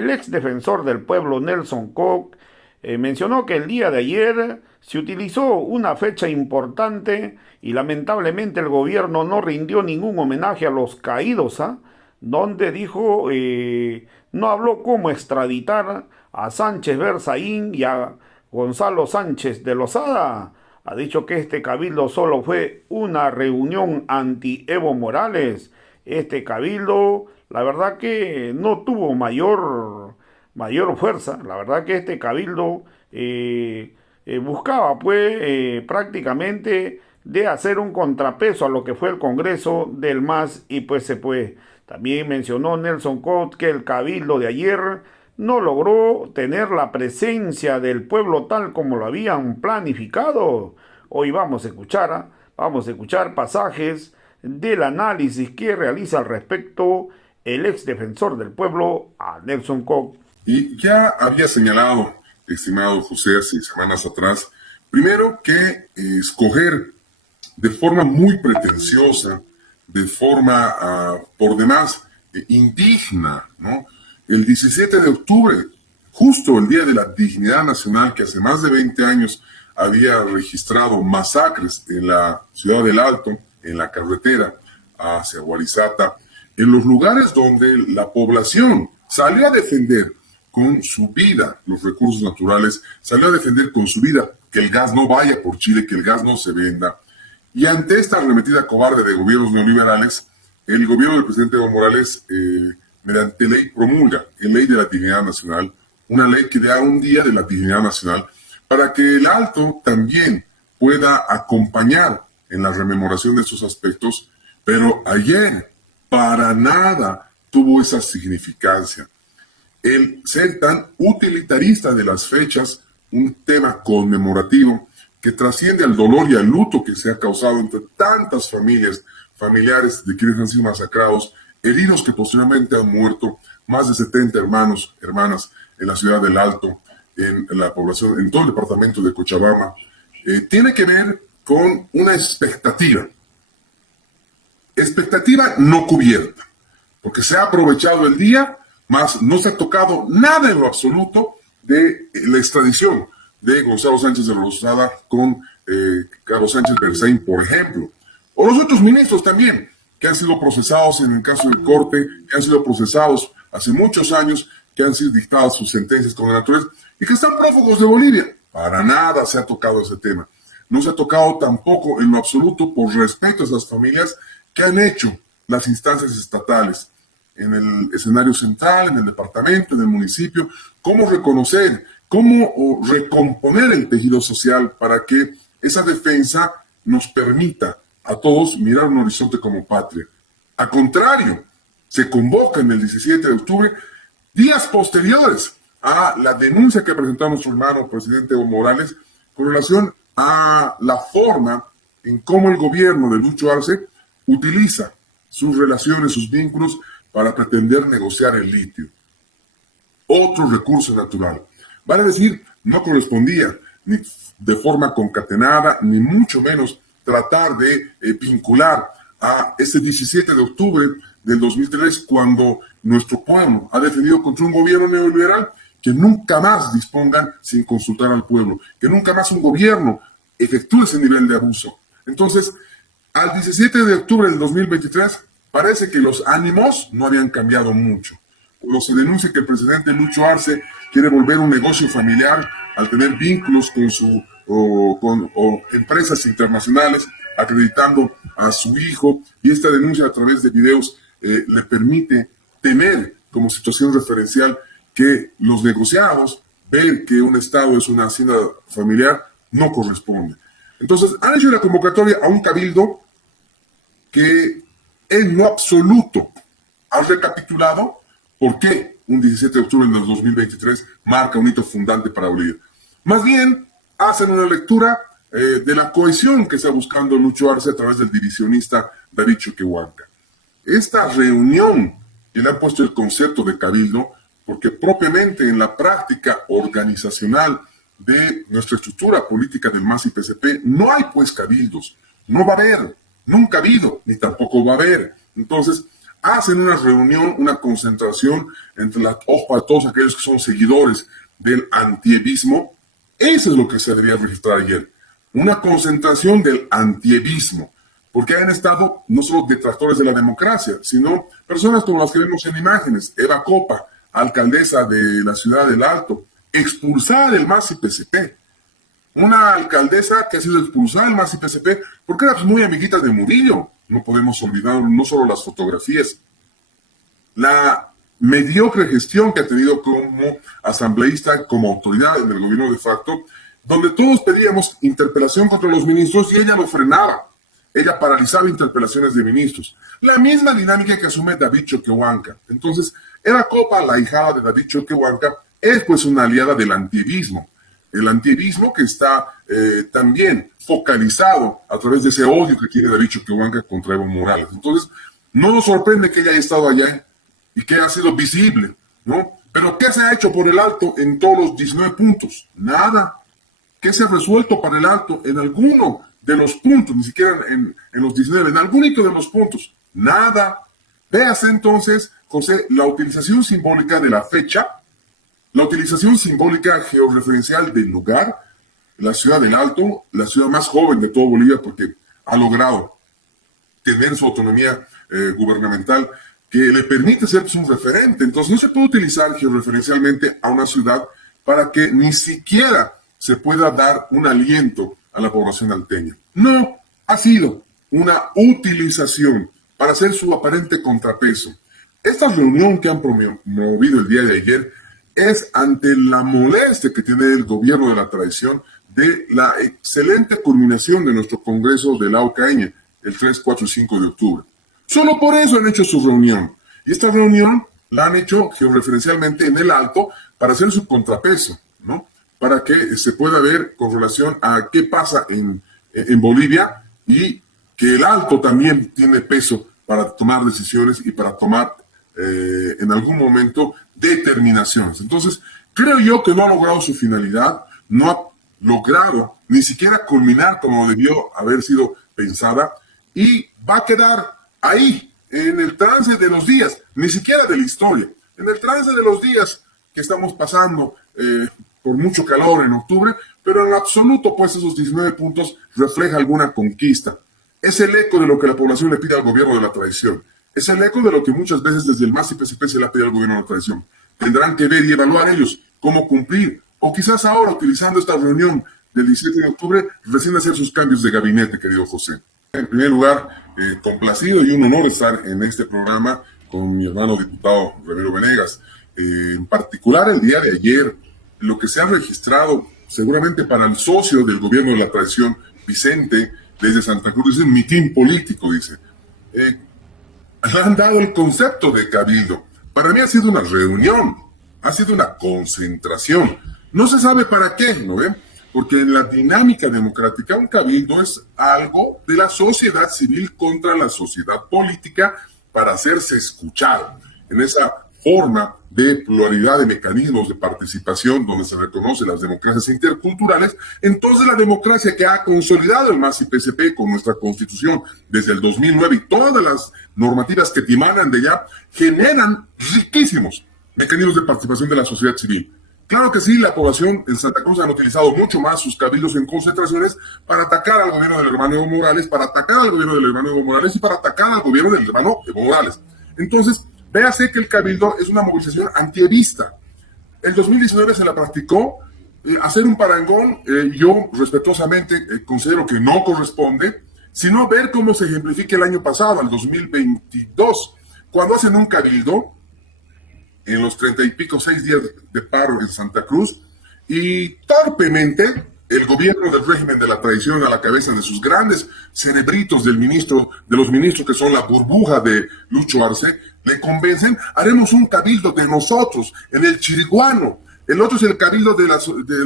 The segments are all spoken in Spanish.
El ex defensor del pueblo Nelson Cook mencionó que el día de ayer se utilizó una fecha importante y lamentablemente el gobierno no rindió ningún homenaje a los caídos, ¿ah? Donde dijo no habló cómo extraditar a Sánchez Berzaín y a Gonzalo Sánchez de Lozada. Ha dicho que este cabildo solo fue una reunión anti-Evo Morales. Este cabildo, la verdad que no tuvo mayor fuerza. La verdad que este cabildo buscaba pues prácticamente de hacer un contrapeso a lo que fue el Congreso del MAS y pues se puede. También mencionó Nelson Cot que el cabildo de ayer no logró tener la presencia del pueblo tal como lo habían planificado. Hoy vamos a escuchar pasajes del análisis que realiza al respecto el ex defensor del pueblo, a Nelson Cot. Y ya había señalado, estimado José, hace semanas atrás, primero que escoger de forma muy pretenciosa, de forma por demás indigna, ¿no? El 17 de octubre, justo el Día de la Dignidad Nacional, que hace más de 20 años había registrado masacres en la ciudad del Alto, en la carretera hacia Guarizata, en los lugares donde la población salió a defender con su vida los recursos naturales, salió a defender con su vida que el gas no vaya por Chile, que el gas no se venda. Y ante esta arremetida cobarde de gobiernos neoliberales, el gobierno del presidente Evo Morales, mediante ley, promulga la Ley de la Dignidad Nacional, una ley que da un día de la Dignidad Nacional, para que el Alto también pueda acompañar en la rememoración de estos aspectos, pero ayer para nada tuvo esa significancia. El ser tan utilitarista de las fechas, un tema conmemorativo que trasciende al dolor y al luto que se ha causado entre tantas familiares de quienes han sido masacrados, heridos que posteriormente han muerto, más de 70 hermanos, hermanas en la ciudad del Alto, en la población, en todo el departamento de Cochabamba, tiene que ver con una expectativa no cubierta, porque se ha aprovechado el día, más no se ha tocado nada en lo absoluto de la extradición de Gonzalo Sánchez de Lozada con Carlos Sánchez Berzaín, por ejemplo, o los otros ministros también, que han sido procesados en el caso del Corte, que han sido procesados hace muchos años, que han sido dictadas sus sentencias condenatorias y que están prófugos de Bolivia. Para nada se ha tocado ese tema. No se ha tocado tampoco en lo absoluto por respeto a esas familias que han hecho las instancias estatales en el escenario central, en el departamento, en el municipio, cómo reconocer, cómo recomponer el tejido social para que esa defensa nos permita a todos mirar un horizonte como patria. Al contrario, se convoca en el 17 de octubre, días posteriores a la denuncia que presentó nuestro hermano presidente Evo Morales con relación a la forma en cómo el gobierno de Lucho Arce utiliza sus relaciones, sus vínculos para pretender negociar el litio. Otro recurso natural. Vale decir, no correspondía ni de forma concatenada, ni mucho menos tratar de vincular a este 17 de octubre del 2003, cuando nuestro pueblo ha defendido contra un gobierno neoliberal, que nunca más dispongan sin consultar al pueblo, que nunca más un gobierno efectúe ese nivel de abuso. Entonces, al 17 de octubre del 2023, parece que los ánimos no habían cambiado mucho. Cuando se denuncia que el presidente Lucho Arce quiere volver un negocio familiar al tener vínculos con empresas internacionales, acreditando a su hijo, y esta denuncia a través de videos le permite tener como situación referencial que los negociados ven que un Estado es una hacienda familiar, no corresponde. Entonces, han hecho una convocatoria a un cabildo que en lo absoluto ha recapitulado por qué un 17 de octubre del 2023 marca un hito fundante para Bolivia. Más bien, hacen una lectura de la cohesión que está buscando Lucho Arce a través del divisionista David Choquehuanca. Esta reunión que le han puesto el concepto de cabildo, porque propiamente en la práctica organizacional de nuestra estructura política del MAS y PCP no hay pues cabildos, no va a haber, nunca ha habido, ni tampoco va a haber. Entonces, hacen una reunión, una concentración entre ojo a todos aquellos que son seguidores del antievismo. Eso es lo que se debería registrar ayer. Una concentración del antievismo, porque han estado no solo detractores de la democracia, sino personas como las que vemos en imágenes. Eva Copa, alcaldesa de la ciudad del Alto, expulsada del MAS y PSP. Una alcaldesa que ha sido expulsada del MAS y PSP porque era muy amiguita de Murillo. No podemos olvidar no solo las fotografías, la mediocre gestión que ha tenido como asambleísta, como autoridad en el gobierno de facto, donde todos pedíamos interpelación contra los ministros y ella lo frenaba. Ella paralizaba interpelaciones de ministros. La misma dinámica que asume David Choquehuanca. Entonces, Eva Copa, la hijada de David Choquehuanca, es pues una aliada del antievismo. El antievismo que está también focalizado a través de ese odio que tiene David Choquehuanca contra Evo Morales. Entonces, no nos sorprende que ella haya estado allá y que haya sido visible, ¿no? Pero ¿qué se ha hecho por el Alto en todos los 19 puntos? Nada. ¿Qué se ha resuelto para el Alto en alguno de los puntos? Ni siquiera en los 19, en algún de los puntos. Nada. Véase entonces, José, la utilización simbólica de la fecha, la utilización simbólica georreferencial del lugar, la ciudad del Alto, la ciudad más joven de toda Bolivia, porque ha logrado tener su autonomía gubernamental, que le permite ser un referente. Entonces no se puede utilizar georreferencialmente a una ciudad para que ni siquiera se pueda dar un aliento a la población alteña. No, ha sido una utilización para hacer su aparente contrapeso. Esta reunión que han promovido el día de ayer es ante la molestia que tiene el gobierno de la tradición de la excelente culminación de nuestro Congreso de la Ocaña, el 3, 4 y 5 de octubre. Solo por eso han hecho su reunión. Y esta reunión la han hecho georreferencialmente en el Alto para hacer su contrapeso, ¿no? Para que se pueda ver con relación a qué pasa en Bolivia y que el Alto también tiene peso para tomar decisiones y para tomar en algún momento determinaciones. Entonces, creo yo que no ha logrado su finalidad, no ha logrado ni siquiera culminar como debió haber sido pensada y va a quedar ahí, en el trance de los días, ni siquiera de la historia, en el trance de los días que estamos pasando por mucho calor en octubre, pero en absoluto, pues esos 19 puntos refleja alguna conquista. Es el eco de lo que la población le pide al gobierno de la tradición. Es el eco de lo que muchas veces desde el MAS y PSP se le ha pedido al gobierno de la tradición. Tendrán que ver y evaluar ellos cómo cumplir, o quizás ahora, utilizando esta reunión del 17 de octubre, recién hacer sus cambios de gabinete, querido José. En primer lugar, complacido y un honor estar en este programa con mi hermano diputado Ramiro Venegas. En particular, el día de ayer, lo que se ha registrado, seguramente para el socio del gobierno de la tradición, Vicente, desde Santa Cruz, es un mitin político, dice. Han dado el concepto de cabildo. Para mí ha sido una reunión, ha sido una concentración. No se sabe para qué, ¿no ven? Porque en la dinámica democrática un cabildo es algo de la sociedad civil contra la sociedad política para hacerse escuchar en esa forma de pluralidad de mecanismos de participación donde se reconocen las democracias interculturales. Entonces la democracia que ha consolidado el MAS y PSP con nuestra constitución desde el 2009 y todas las normativas que emanan de allá generan riquísimos mecanismos de participación de la sociedad civil. Claro que sí, la población en Santa Cruz han utilizado mucho más sus cabildos en concentraciones para atacar al gobierno del hermano Evo Morales, para atacar al gobierno del hermano Evo Morales y para atacar al gobierno del hermano Evo Morales. Entonces, véase que el cabildo es una movilización antievista. El 2019 se la practicó. Hacer un parangón, yo respetuosamente considero que no corresponde, sino ver cómo se ejemplifica el año pasado, el 2022, cuando hacen un cabildo en los 30 y pico, 6 días de paro en Santa Cruz, y torpemente el gobierno del régimen de la tradición a la cabeza de sus grandes cerebritos de los ministros que son la burbuja de Lucho Arce, le convencen, haremos un cabildo de nosotros en el Chiriguano, el otro es el cabildo de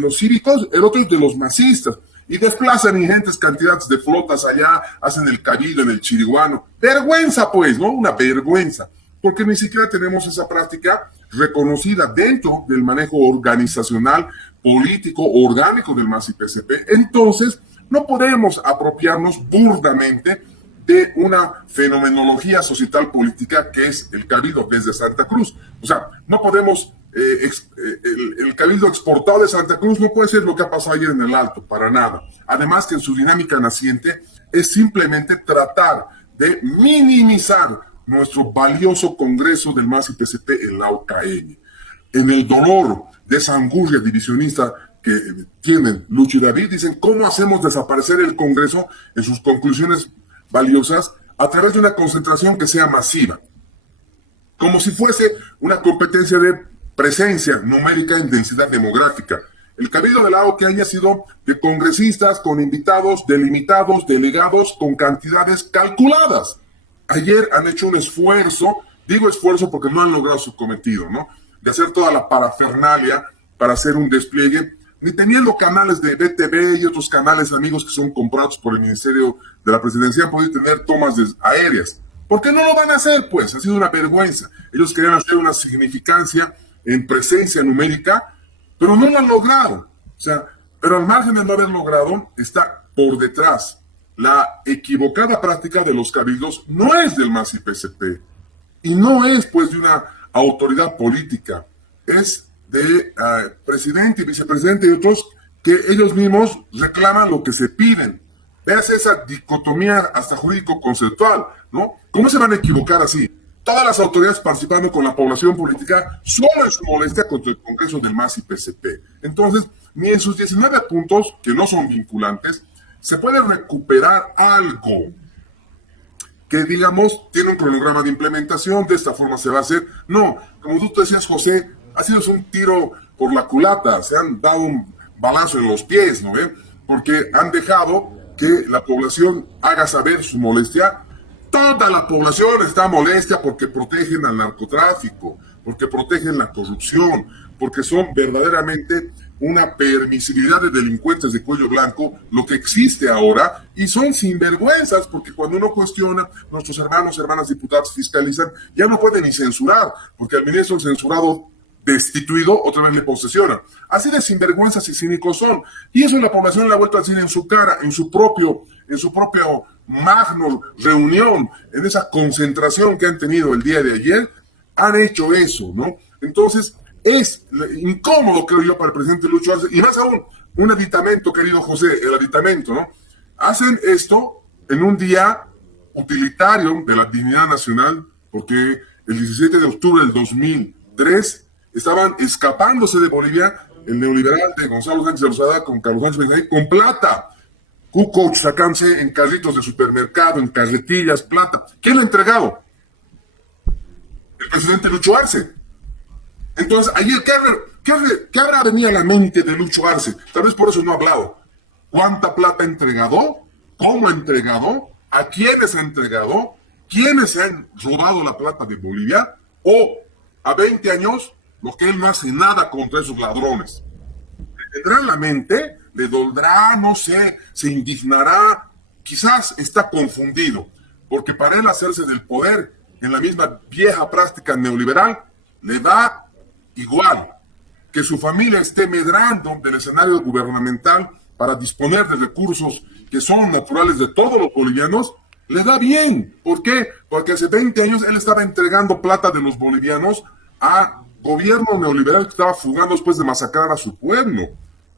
los cívicos, el otro es de los masistas, y desplazan ingentes cantidades de flotas allá, hacen el cabildo en el Chiriguano. Vergüenza pues, ¿no? Una vergüenza, porque ni siquiera tenemos esa práctica reconocida dentro del manejo organizacional, político, orgánico del MAS y PSP. Entonces, no podemos apropiarnos burdamente de una fenomenología societal política que es el cabildo desde Santa Cruz. O sea, no podemos, el cabildo exportado de Santa Cruz no puede ser lo que ha pasado ayer en el Alto, para nada. Además que en su dinámica naciente es simplemente tratar de minimizar nuestro valioso Congreso del MAS y PCP en la UKM. En el dolor de esa angustia divisionista que tienen Lucho y David, dicen, ¿cómo hacemos desaparecer el Congreso en sus conclusiones valiosas a través de una concentración que sea masiva? Como si fuese una competencia de presencia numérica en densidad demográfica. El cabildo de la que haya sido de congresistas con invitados delimitados, delegados con cantidades calculadas. Ayer han hecho un esfuerzo, digo esfuerzo porque no han logrado su cometido, ¿no? De hacer toda la parafernalia para hacer un despliegue, ni teniendo canales de BTV y otros canales amigos que son comprados por el Ministerio de la Presidencia, han podido tener tomas aéreas. ¿Por qué no lo van a hacer? Pues ha sido una vergüenza. Ellos querían hacer una significancia en presencia numérica, pero no lo han logrado. O sea, pero al margen de no haber logrado, está por detrás. La equivocada práctica de los cabildos no es del MAS y PCP, y no es pues de una autoridad política, es de presidente y vicepresidente y otros que ellos mismos reclaman lo que se piden. Veas esa dicotomía hasta jurídico-conceptual, ¿no? ¿Cómo se van a equivocar así? Todas las autoridades participando con la población política solo en su molestia contra el Congreso del MAS y PCP. Entonces, ni en sus 19 puntos, que no son vinculantes, se puede recuperar algo que, digamos, tiene un cronograma de implementación, de esta forma se va a hacer. No, como tú te decías, José, ha sido un tiro por la culata, se han dado un balazo en los pies, ¿no? Porque han dejado que la población haga saber su molestia. Toda la población está molesta porque protegen al narcotráfico, porque protegen la corrupción, porque son verdaderamente una permisibilidad de delincuentes de cuello blanco, lo que existe ahora, y son sinvergüenzas, porque cuando uno cuestiona, nuestros hermanas diputados fiscalizan, ya no pueden ni censurar, porque al ministro censurado destituido, otra vez le posesionan. Así de sinvergüenzas y cínicos son. Y eso la población le ha vuelto a decir en su cara, en su propio magno reunión, en esa concentración que han tenido el día de ayer, han hecho eso, ¿no? Entonces, es incómodo, creo yo, para el presidente Lucho Arce, y más aún, un aditamento, querido José, el aditamento, ¿no? Hacen esto en un día utilitario de la dignidad nacional, porque el 17 de octubre del 2003 estaban escapándose de Bolivia el neoliberal de Gonzalo Sánchez de Lozada con Carlos Sánchez Benzaí con plata. Cucoch sacándose en carritos de supermercado, en carretillas, plata. ¿Quién lo ha entregado? El presidente Lucho Arce. Entonces, ayer, ¿qué habrá venido a la mente de Lucho Arce? Tal vez por eso no ha hablado. ¿Cuánta plata ha entregado? ¿Cómo ha entregado? ¿A quiénes ha entregado? ¿Quiénes han robado la plata de Bolivia? O, a 20 años, lo que él no hace nada contra esos ladrones. Le tendrá en la mente, le doldrá, no sé, se indignará, quizás está confundido, porque para él hacerse del poder en la misma vieja práctica neoliberal, le da igual que su familia esté medrando del escenario gubernamental para disponer de recursos que son naturales de todos los bolivianos, le da bien. ¿Por qué? Porque hace 20 años él estaba entregando plata de los bolivianos a gobierno neoliberal que estaba fugando después de masacrar a su pueblo.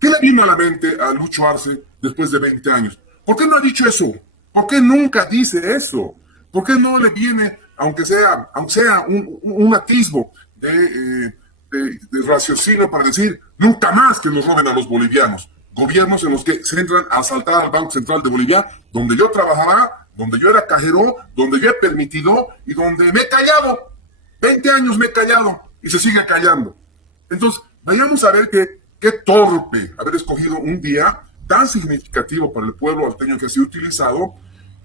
¿Qué le vino a la mente a Lucho Arce después de 20 años? ¿Por qué no ha dicho eso? ¿Por qué nunca dice eso? ¿Por qué no le viene, aunque sea un atisbo de raciocinio para decir nunca más que nos roben a los bolivianos? Gobiernos en los que se entran a asaltar al Banco Central de Bolivia, donde yo trabajaba, donde yo era cajero, donde yo he permitido y donde me he callado. 20 años me he callado y se sigue callando. Entonces, vayamos a ver qué torpe haber escogido un día tan significativo para el pueblo alteño que ha sido utilizado,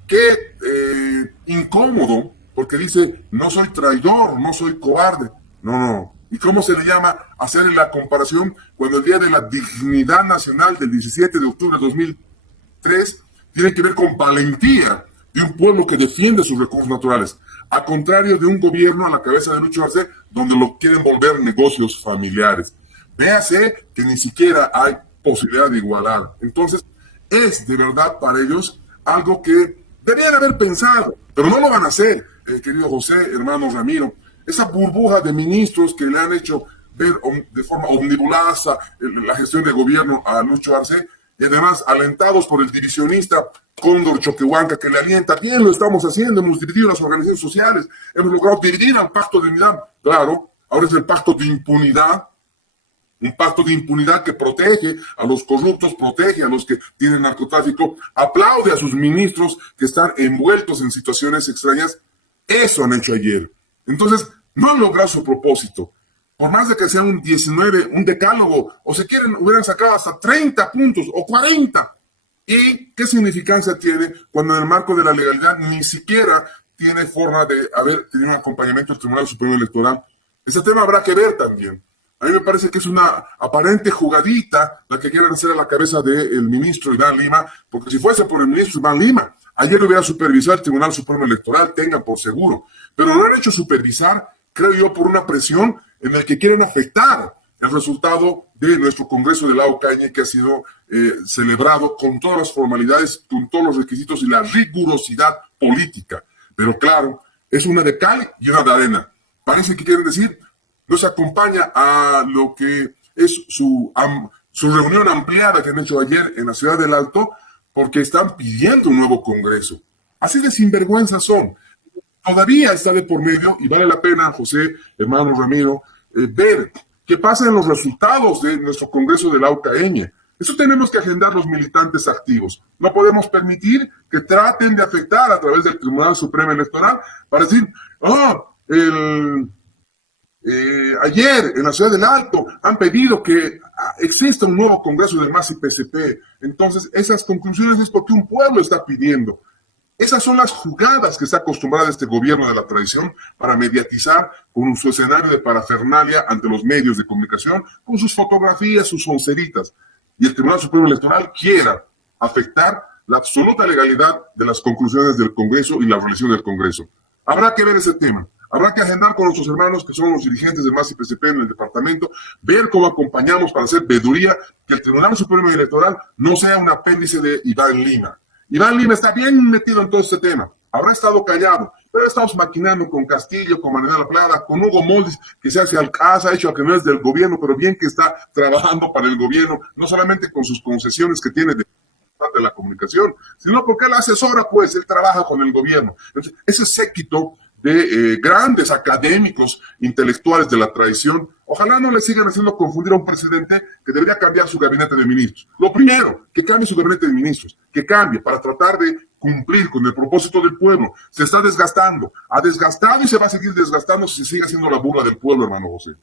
qué incómodo, porque dice, no soy traidor, no soy cobarde. No. ¿Y cómo se le llama hacer la comparación cuando el Día de la Dignidad Nacional del 17 de octubre de 2003 tiene que ver con valentía de un pueblo que defiende sus recursos naturales, a contrario de un gobierno a la cabeza de Lucho Arce donde lo quieren volver negocios familiares? Véase que ni siquiera hay posibilidad de igualar. Entonces, es de verdad para ellos algo que Deberían haber pensado, pero no lo van a hacer, querido José, hermano Ramiro. Esa burbuja de ministros que le han hecho ver de forma omnibulada la gestión de gobierno a Lucho Arce, y además alentados por el divisionista Cóndor Choquehuanca, que le alienta, bien lo estamos haciendo, hemos dividido las organizaciones sociales, hemos logrado dividir al pacto de unidad. Claro, ahora es el pacto de impunidad, un pacto de impunidad que protege a los corruptos, protege a los que tienen narcotráfico, aplaude a sus ministros que están envueltos en situaciones extrañas. Eso han hecho ayer. Entonces, no han logrado su propósito. Por más de que sea un 19, un decálogo, o si quieren, hubieran sacado hasta 30 puntos o 40. ¿Y qué significancia tiene cuando en el marco de la legalidad ni siquiera tiene forma de haber tenido un acompañamiento del Tribunal Supremo Electoral? Ese tema habrá que ver también. A mí me parece que es una aparente jugadita la que quieren hacer a la cabeza del ministro Iván Lima, porque si fuese por el ministro Iván Lima, ayer lo hubiera supervisado el Tribunal Supremo Electoral, tengan por seguro. Pero lo han hecho supervisar, creo yo, por una presión en la que quieren afectar el resultado de nuestro Congreso de la Ocaña, que ha sido celebrado con todas las formalidades, con todos los requisitos y la rigurosidad política. Pero claro, es una de cal y una de arena. Parece que quieren decir, no se acompaña a lo que es su reunión ampliada que han hecho ayer en la Ciudad del Alto, porque están pidiendo un nuevo Congreso. Así de sinvergüenza son. Todavía está de por medio, y vale la pena, José, hermano Ramiro, ver qué pasa en los resultados de nuestro Congreso de la UCAeña. Eso tenemos que agendar los militantes activos. No podemos permitir que traten de afectar a través del Tribunal Supremo Electoral para decir, ayer en la Ciudad del Alto han pedido que exista un nuevo Congreso del MAS y PSP. Entonces, esas conclusiones es porque un pueblo está pidiendo. Esas son las jugadas que está acostumbrado este gobierno de la tradición para mediatizar con su escenario de parafernalia ante los medios de comunicación, con sus fotografías, sus onceritas. Y el Tribunal Supremo Electoral quiera afectar la absoluta legalidad de las conclusiones del Congreso y la relación del Congreso. Habrá que ver ese tema. Habrá que agendar con nuestros hermanos que son los dirigentes del MAS y PSP en el departamento, ver cómo acompañamos para hacer veeduría que el Tribunal Supremo Electoral no sea un apéndice de Iván Lima. Iván Lima está bien metido en todo este tema. Habrá estado callado, pero estamos maquinando con Castillo, con Manuel Plata, con Hugo Moldis, que se hace al caso, ha hecho que no es del gobierno, pero bien que está trabajando para el gobierno, no solamente con sus concesiones que tiene de la comunicación, sino porque él asesora, pues, él trabaja con el gobierno. Entonces, ese séquito de grandes académicos intelectuales de la tradición, ojalá no le sigan haciendo confundir a un presidente que debería cambiar su gabinete de ministros. Lo primero, que cambie su gabinete de ministros, que cambie para tratar de cumplir con el propósito del pueblo. Se está desgastando, ha desgastado y se va a seguir desgastando si sigue haciendo la burla del pueblo, hermano José.